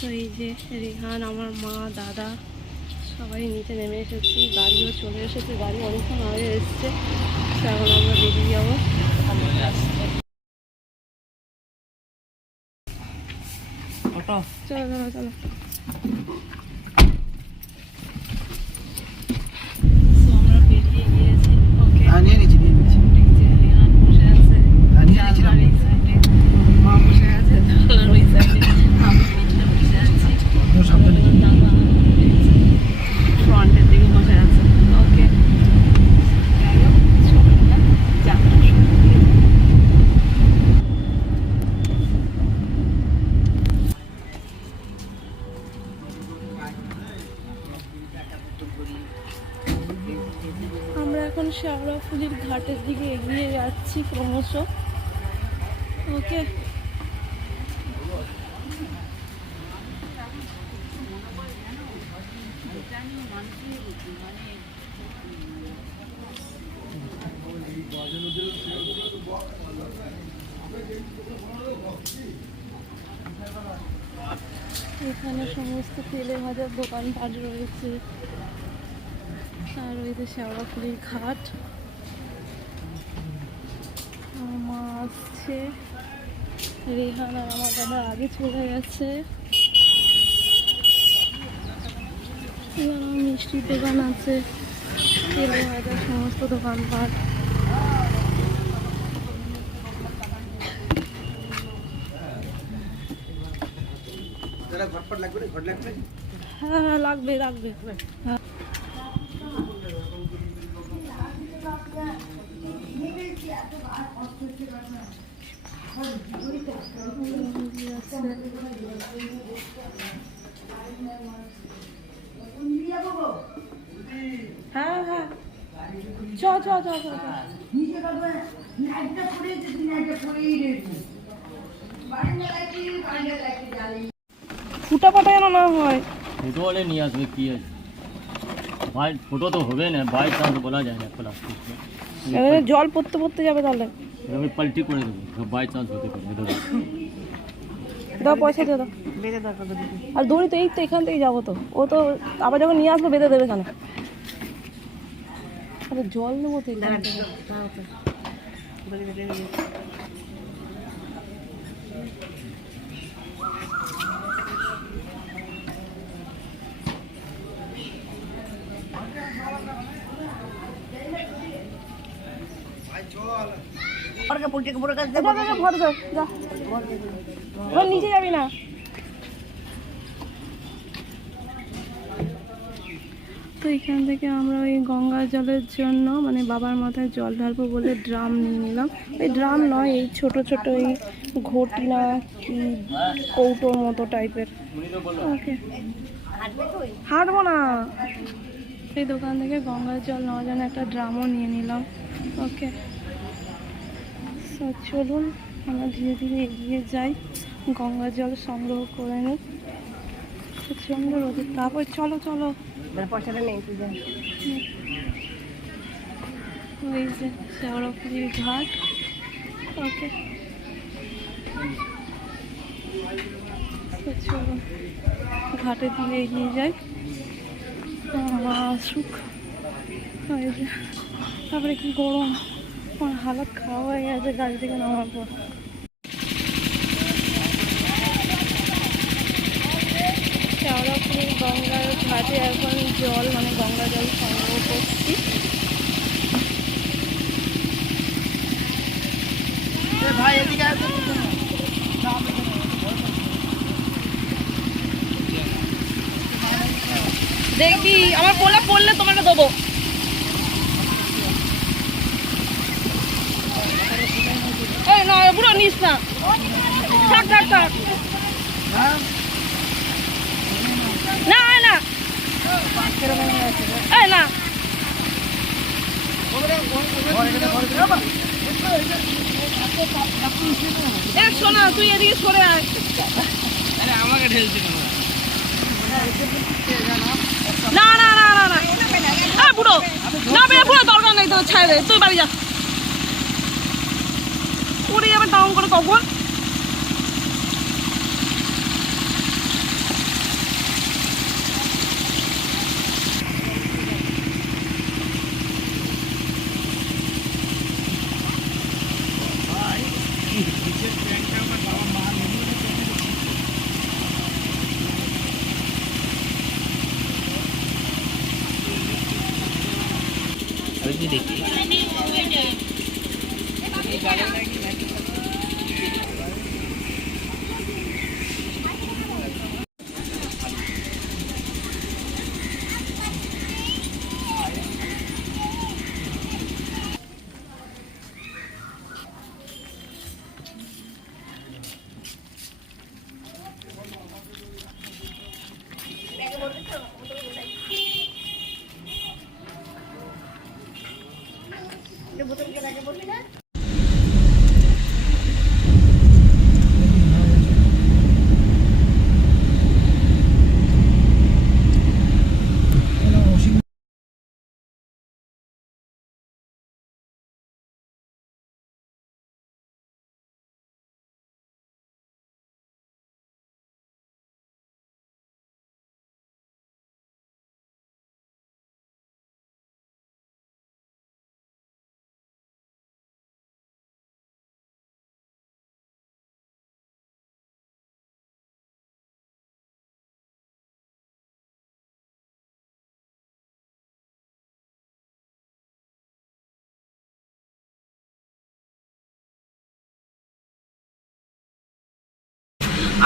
তো এই যে রিহান আমার মা দাদা সবাই নিচে নেমে এসেছি। গাড়িও চলে এসেছে গাড়ি অনেকক্ষণ আগে এসছে। তো এখন আমরা বেরিয়ে যাব। চলো চলো চলো So, আমরা বেরিয়ে গিয়েছি ওকে হ্যাঁ নিয়ে নিচ্ছি নিয়ে নিচ্ছি রেহান বসে আছে হ্যাঁ নিয়ে নিচ্ছিলাম জানলার এই সাইডে মা বসে আছে জানলার ওই সাইডে আমি নিচে বসে আছি তোর সামনে নিয়ে ফ্রন্টের দিকে বসে আছে ওকে যাই হোক চলো না যাত্রা শুরু করি। আমরা এখন শেওড়াফুলির ঘাটের দিকে এগিয়ে যাচ্ছি ক্রমশ ওকে এখানে সমস্ত তেলে ভাজার দোকানপাট রয়েছে। আর রয়েছে শেওড়াফুলির ঘাট। মা আসছে। রেহান আর আমার দাদা আগে চলে গেছে এখানে মিষ্টির দোকান আছে। তেলে সমস্ত দোকানপাট হ্যাঁ হ্যাঁ লাগবে লাগবে। হ্যাঁ হ্যাঁ হ্যাঁ চ চ চ চ চ। ফুটা ফাটা যেন না হয়। ফটো হলে নিয়ে আসবে কি আছে? ভাই ফটো তো হবে না বাই চান্স বলা যায় না প্লাস্টিক জল পড়তে পড়তে যাবে তাহলে। আমি পাল্টি করে দেবো বাই চান্স হতে পারে দাও পয়সা দিয়ে দাও। বেঁধে দরকার আর দড়ি তো এই তো এখান থেকেই যাব তো। ও তো আবার যখন নিয়ে আসব বেঁধে দেবে কেন আরে জল নেব তো ভর যা। নিচে যাবি না। এখান থেকে আমরা ওই গঙ্গা জলের জন্য মানে বাবার মাথায় জল ঢালবো বলে ড্রাম নিয়ে নিলাম। ওই ড্রাম নয়, এই ছোট ছোট এই ঘটি না কি কৌটোর মতো টাইপের। ওকে। হাঁটবো না। এই দোকান থেকে গঙ্গার জল নেওয়ার জন্য একটা ড্রামও নিয়ে নিলাম। ওকে। চলুন, আমরা ধীরে ধীরে এগিয়ে যাই। গঙ্গা জল সংগ্রহ করে নিই। প্রচণ্ড রোদের তারপর চলো চলো। পয়সাটা নেই তুই ওই যে শেওড়াফুলির ঘাট ওকে তো চলুন ঘাটের দিকে এগিয়ে যাই আসুক ওই যে তারপরে কি গরম আমার হালত খাওয়া হয়ে গেছে গাড়ি থেকে নামার পর শেওড়াফুলির গঙ্গার ঘাটে এখন জল মানে গঙ্গা জল সংগ্রহ করছি। ভাই এদিকে আসো আমার কোলে পড়লে তোমাকে দেবো। এই না বুড়ো নিস না। থাক থাক থাক। না না। এই না। শোনা তুই এদিকে সরে আয়। আমাকে ঢেলছি না। না না না না এই বুড়ো। না বে বুড়ো দরকার নেই তো ছেড়ে তুই বাড়ি যা। উড়ে যাবে ডাউন করে কখন देखिए। তুমি দেখি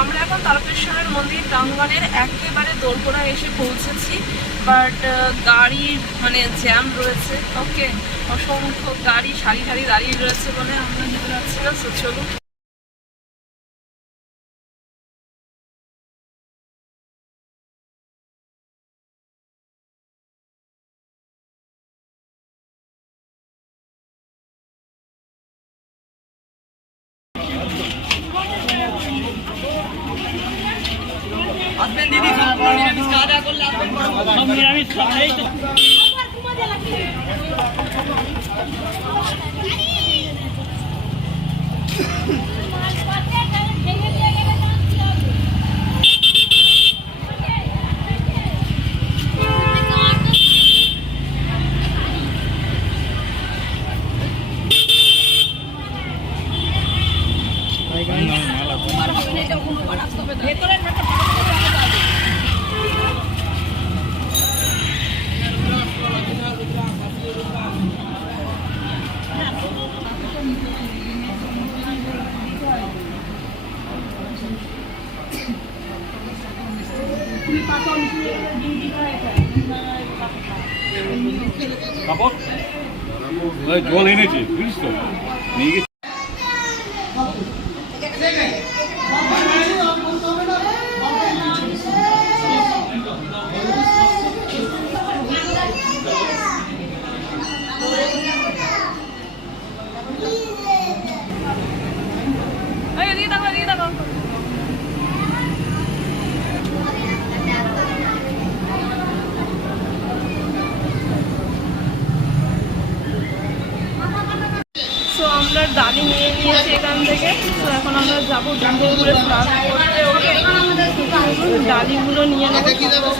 আমরা এখন তারকেশ্বরের মন্দির প্রাঙ্গণের একেবারে দোরগোড়া এসে পৌঁছেছি বাট গাড়ি মানে জ্যাম রয়েছে। ওকে অসংখ্য গাড়ি, সারি সারি দাঁড়িয়ে রয়েছে বলে আমরা যেতে পারছি না চলুন। জল এনেছে বুঝিস তো? নিয়ে এখান থেকে। তো এখন আমরা যাব দুর্গাপুরে স্নান করতে। ওকে ডালিগুলো নিয়ে নেব এখান থেকে কিনে তো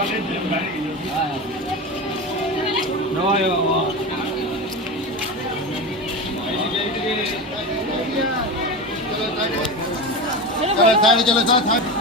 নিয়ে দিতে ব্যাগে হারিয়ে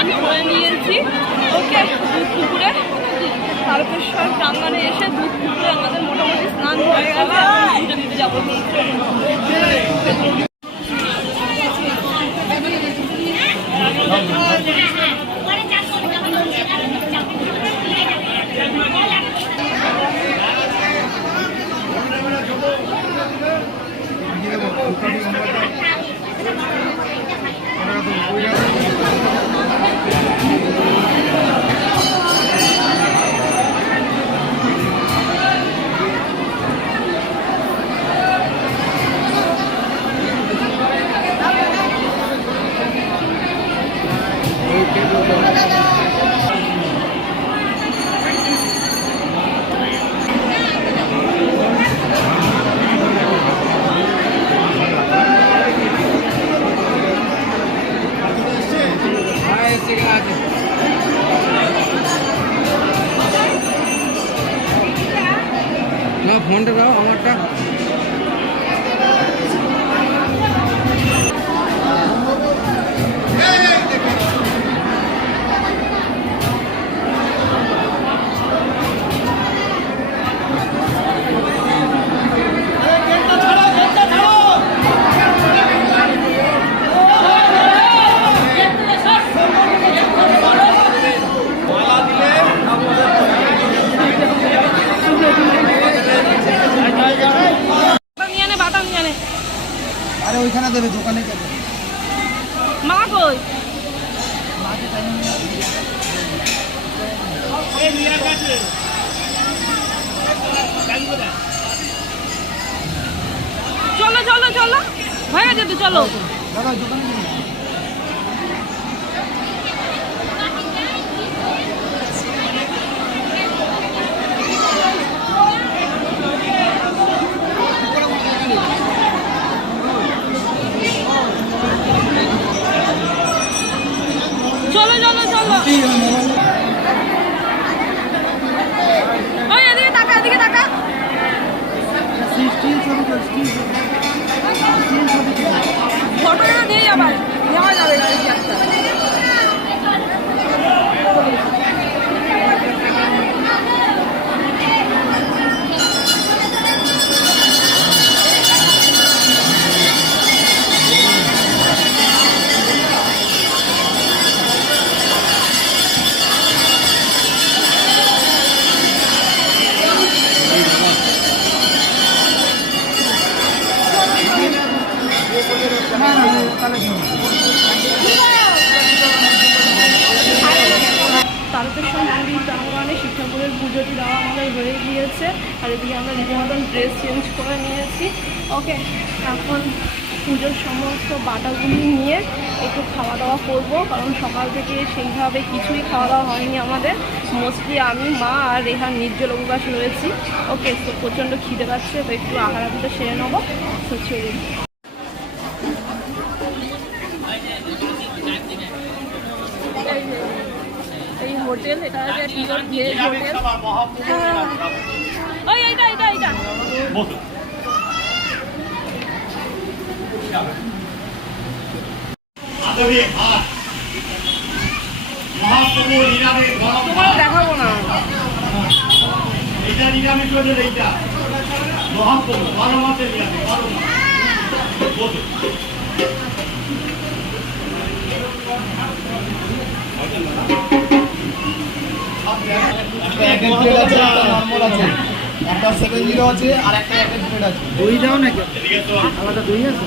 স্নান করে নিয়েছি। ওকে, দুধ পুকুরে। তারকেশ্বর প্রাঙ্গণে এসে দুধ পুকুরে আমাদের মোটামুটি স্নান হয়ে গেল। পুজো দিতে যাব। না ফোনটা দাও আমারটা দেবে দোকানে যাবে পুজোর সমস্ত বাটাগুলি নিয়ে একটু খাওয়া দাওয়া করব কারণ সকাল থেকে সেইভাবে কিছুই খাওয়া দাওয়া হয়নি আমাদের। মোস্টলি আমি মা আর রেহার নির্জল উপবাস রয়েছি। ওকে তো প্রচণ্ড খিদে পাচ্ছে তো একটু আহার আদিতে সেরে নেব। তো চলুন। এই হোটেল এটা হচ্ছে পিওর ভেজ হোটেল। হ্যাঁ। ওই এইটা এইটা এইটা। তোমার দেখাবো না এটা নিরামিষ হলে এইটা মহাপ্রভু বারো মাসে নিরামিষ বারো। একটা একটা একটা সেভেন জিরো আছে আর একটা এক এক আছে দই দাও নাকি আলাদা দই আছে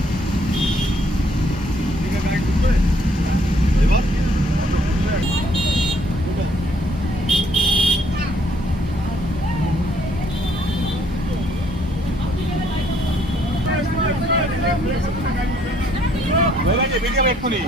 যাবে এক্ষুনি।